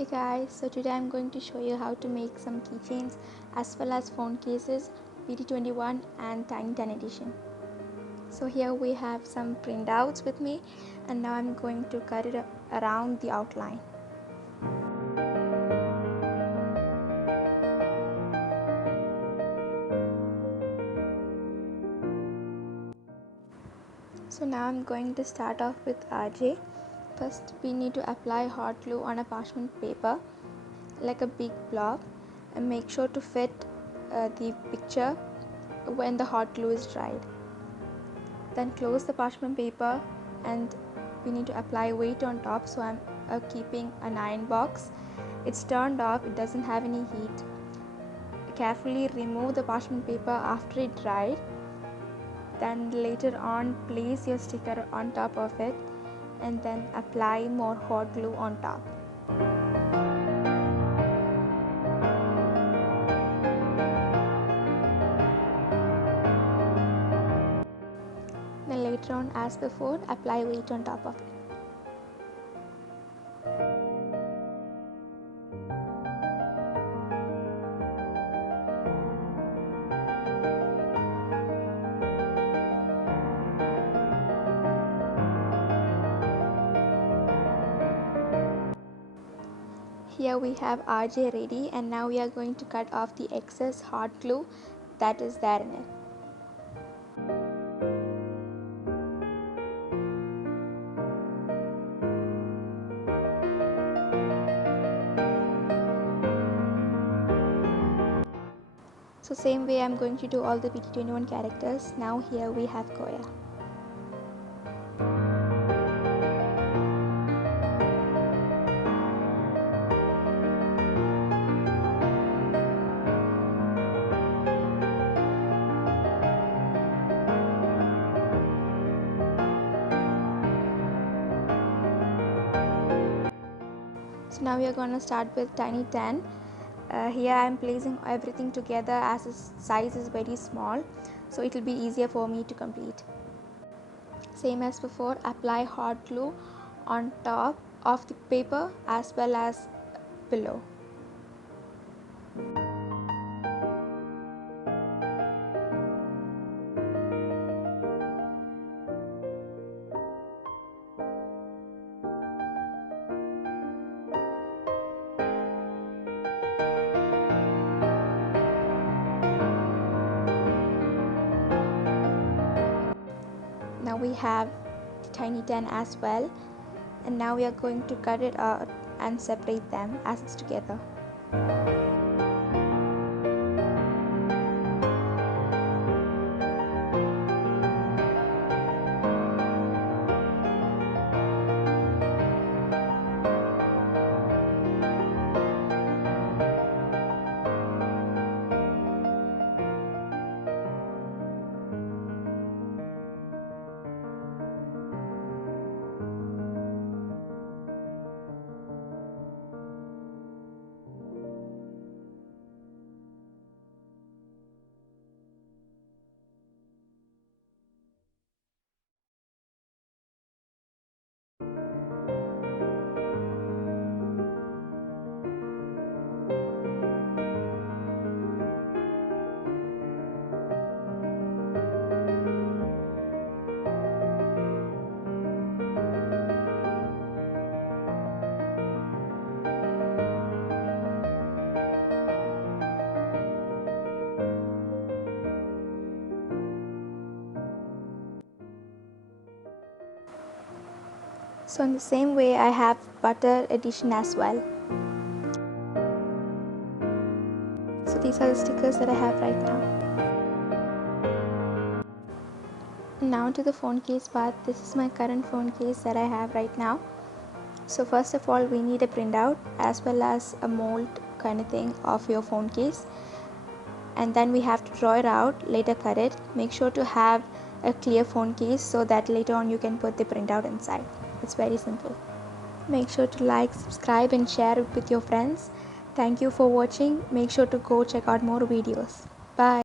Hey guys, so today I'm going to show you how to make some keychains as well as phone cases, BT21 and TinyTAN edition. So here we have some printouts with me, and now I'm going to cut it around the outline. So now I'm going to start off with RJ. First we need to apply hot glue on a parchment paper like a big blob, and make sure to fit the picture when the hot glue is dried. Then close the parchment paper and we need to apply weight on top. So I'm keeping an iron box. It's turned off, it doesn't have any heat. Carefully remove the parchment paper after it dried. Then later on place your sticker on top of it and then apply more hot glue on top. Then later on, as before, apply weight on top of it. Here we have RJ ready, and now we are going to cut off the excess hot glue that is there in it. So same way I'm going to do all the BT21 characters. Now here we have Koya. So now we are going to start with TinyTAN. Here I am placing everything together as its size is very small, so it will be easier for me to complete. Same as before, apply hot glue on top of the paper as well as below. Now we have the TinyTAN as well, and now we are going to cut it out and separate them as it's together. So in the same way I have butter edition as well. So these are the stickers that I have right now. Now to the phone case part. This is my current phone case that I have right now. So first of all we need a printout as well as a mold kind of thing of your phone case, and then we have to draw it out, later cut it. Make sure to have a clear phone case so that later on you can put the printout inside. It's very simple. Make sure to like, subscribe and share it with your friends. Thank you for watching. Make sure to go check out more videos. Bye.